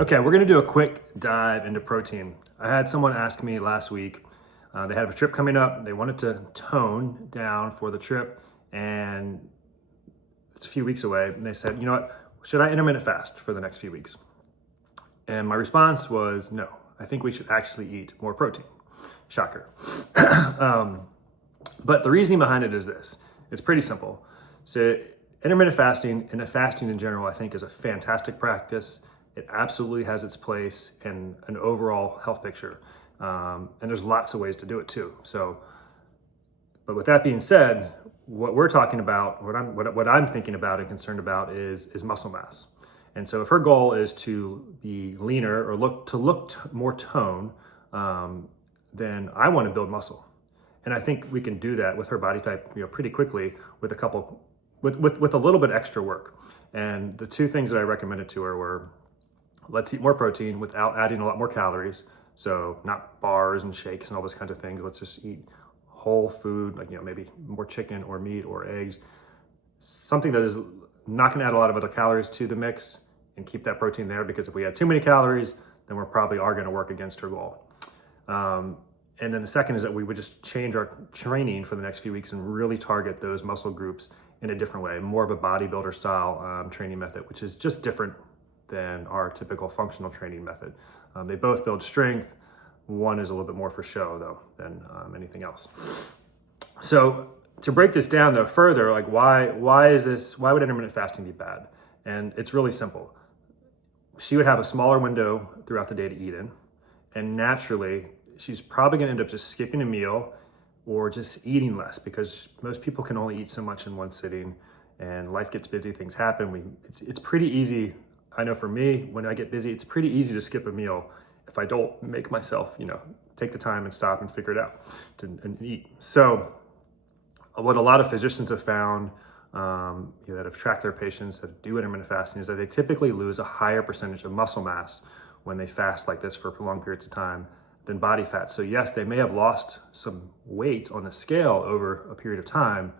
Okay, we're gonna do a quick dive into protein. I had someone ask me last week, they had a trip coming up, they wanted to tone down for the trip, and it's a few weeks away, and they said, you know what, should I intermittent fast for the next few weeks? And my response was no, I think we should actually eat more protein. Shocker. But the reasoning behind it is this. It's pretty simple. So intermittent fasting and fasting in general, I think, is a fantastic practice. It absolutely has its place in an overall health picture. And there's lots of ways to do it too. So, but with that being said, what we're talking about, what I'm thinking about and concerned about is muscle mass. And so if her goal is to be leaner or look more toned, then I want to build muscle. And I think we can do that with her body type, pretty quickly with with a little bit extra work. And the two things that I recommended to her were, let's eat more protein without adding a lot more calories. So not bars and shakes and all those kinds of things. Let's just eat whole food, like, maybe more chicken or meat or eggs, something that is not going to add a lot of other calories to the mix, and keep that protein there, because if we add too many calories, then we're probably are going to work against her goal. And then the second is that we would just change our training for the next few weeks and really target those muscle groups in a different way, more of a bodybuilder style training method, which is just different than our typical functional training method. They both build strength. One is a little bit more for show, though, than anything else. So to break this down though further, like why would intermittent fasting be bad? And it's really simple. She would have a smaller window throughout the day to eat in, and naturally she's probably going to end up just skipping a meal or just eating less, because most people can only eat so much in one sitting, and life gets busy, things happen. It's pretty easy. I know for me, when I get busy, it's pretty easy to skip a meal if I don't make myself, take the time and stop and figure it out and eat. So what a lot of physicians have found, that have tracked their patients that do intermittent fasting, is that they typically lose a higher percentage of muscle mass when they fast like this for prolonged periods of time than body fat. So yes, they may have lost some weight on the scale over a period of time,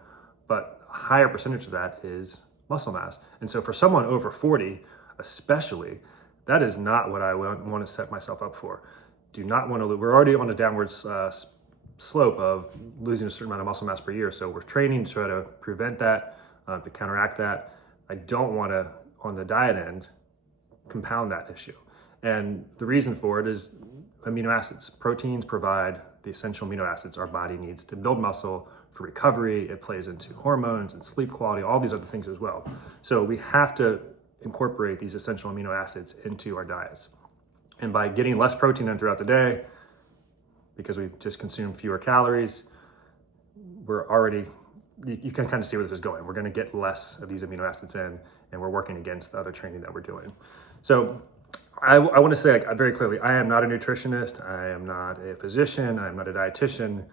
but a higher percentage of that is muscle mass. And so for someone over 40, especially, that is not what I want to set myself up for. Do not want to, we're already on a downward slope of losing a certain amount of muscle mass per year. So we're training to try to prevent that, to counteract that. I don't want to, on the diet end, compound that issue. And the reason for it is amino acids. Proteins provide the essential amino acids our body needs to build muscle, for recovery. It plays into hormones and sleep quality, all these other things as well. So we have to incorporate these essential amino acids into our diets. And by getting less protein in throughout the day, because we've just consumed fewer calories, we're already, you can kind of see where this is going. We're going to get less of these amino acids in, and we're working against the other training that we're doing. So I want to say, like, very clearly, I am not a nutritionist. I am not a physician. I am not a dietitian.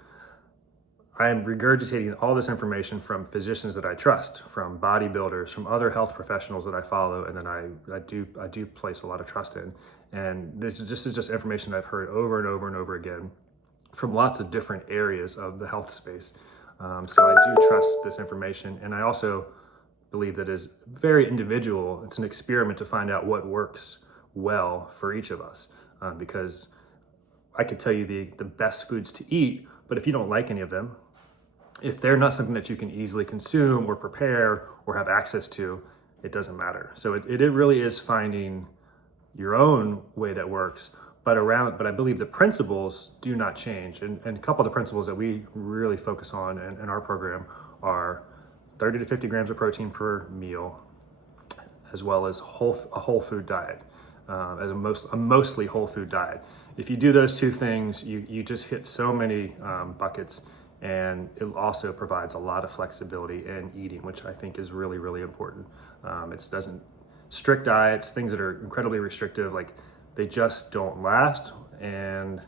I am regurgitating all this information from physicians that I trust, from bodybuilders, from other health professionals that I follow, and then I do place a lot of trust in. And this is just information I've heard over and over and over again from lots of different areas of the health space. So I do trust this information, and I also believe that is very individual. It's an experiment to find out what works well for each of us, because I could tell you the best foods to eat, but if you don't like any of them, if they're not something that you can easily consume or prepare or have access to, it doesn't matter. So it really is finding your own way that works, but I believe the principles do not change. And a couple of the principles that we really focus on in our program are 30 to 50 grams of protein per meal, as well as a whole food diet, as a mostly whole food diet. If you do those two things, you just hit so many buckets, and it also provides a lot of flexibility in eating, which I think is really, really important. Strict diets, things that are incredibly restrictive, like, they just don't last, and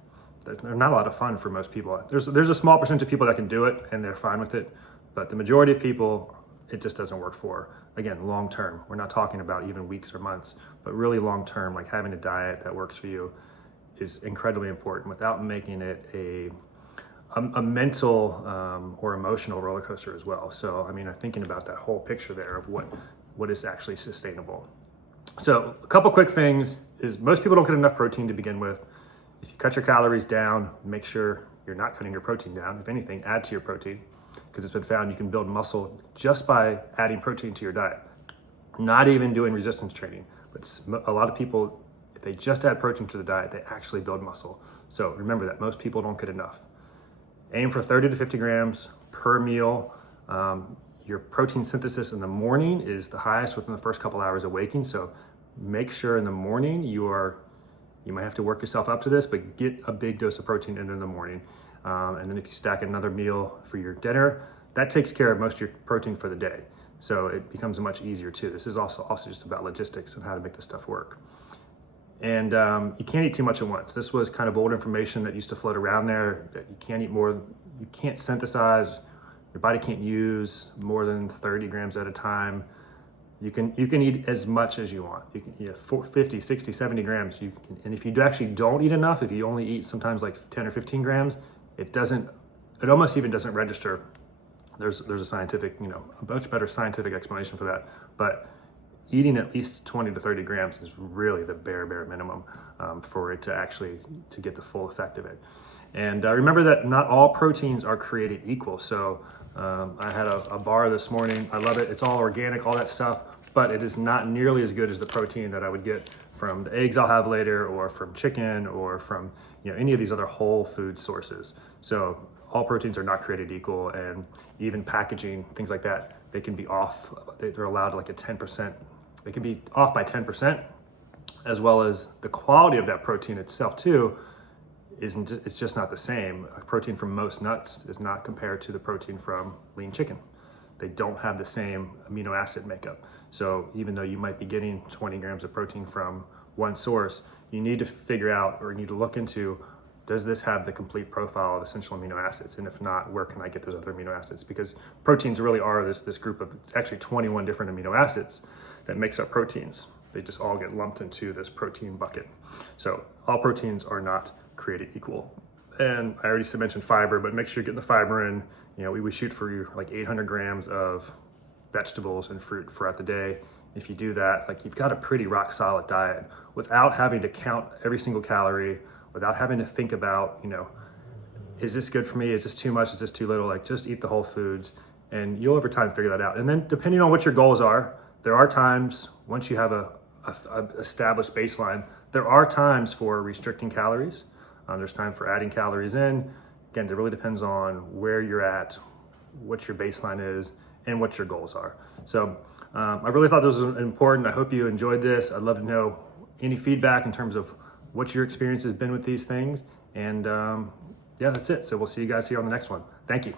they're not a lot of fun for most people. There's a small percentage of people that can do it and they're fine with it, but the majority of people, it just doesn't work for. Again, long term. We're not talking about even weeks or months, but really long term, like having a diet that works for you is incredibly important without making it a mental or emotional roller coaster as well. So, I mean, I'm thinking about that whole picture there of what is actually sustainable. So a couple quick things is most people don't get enough protein to begin with. If you cut your calories down, make sure you're not cutting your protein down. If anything, add to your protein, because it's been found you can build muscle just by adding protein to your diet. Not even doing resistance training, but a lot of people, if they just add protein to the diet, they actually build muscle. So remember that most people don't get enough. Aim for 30 to 50 grams per meal. Your protein synthesis in the morning is the highest within the first couple hours of waking. So make sure in the morning you might have to work yourself up to this, but get a big dose of protein in the morning. And then if you stack another meal for your dinner, that takes care of most of your protein for the day. So it becomes much easier too. This is also just about logistics and how to make this stuff work. And you can't eat too much at once. This was kind of old information that used to float around there, that you can't eat more, you can't synthesize, your body can't use more than 30 grams at a time. You can eat as much as you want. You can eat 50, 60, 70 grams. And if you actually don't eat enough, if you only eat sometimes like 10 or 15 grams, it almost even doesn't register. There's a scientific, a much better scientific explanation for that. But eating at least 20 to 30 grams is really the bare minimum for it to get the full effect of it. And remember that not all proteins are created equal. So I had a bar this morning. I love it. It's all organic, all that stuff, but it is not nearly as good as the protein that I would get from the eggs I'll have later, or from chicken, or from any of these other whole food sources. So all proteins are not created equal, and even packaging, things like that, they can be off. They're allowed like a 10%. They can be off by 10%, as well as the quality of that protein itself too. It's just not the same. Protein from most nuts is not compared to the protein from lean chicken. They don't have the same amino acid makeup. So even though you might be getting 20 grams of protein from one source, you need to figure out, or you need to look into, does this have the complete profile of essential amino acids? And if not, where can I get those other amino acids? Because proteins really are this group of, it's actually 21 different amino acids that makes up proteins. They just all get lumped into this protein bucket. So all proteins are not created equal. And I already mentioned fiber, but make sure you're getting the fiber in. We shoot for like 800 grams of vegetables and fruit throughout the day. If you do that, like, you've got a pretty rock solid diet without having to count every single calorie, without having to think about, is this good for me? Is this too much? Is this too little? Like, just eat the whole foods, and you'll over time figure that out. And then depending on what your goals are, there are times, once you have a established baseline, there are times for restricting calories. There's time for adding calories in. Again, it really depends on where you're at, what your baseline is, and what your goals are. So I really thought this was important. I hope you enjoyed this. I'd love to know any feedback in terms of what your experience has been with these things. And yeah, that's it. So we'll see you guys here on the next one. Thank you.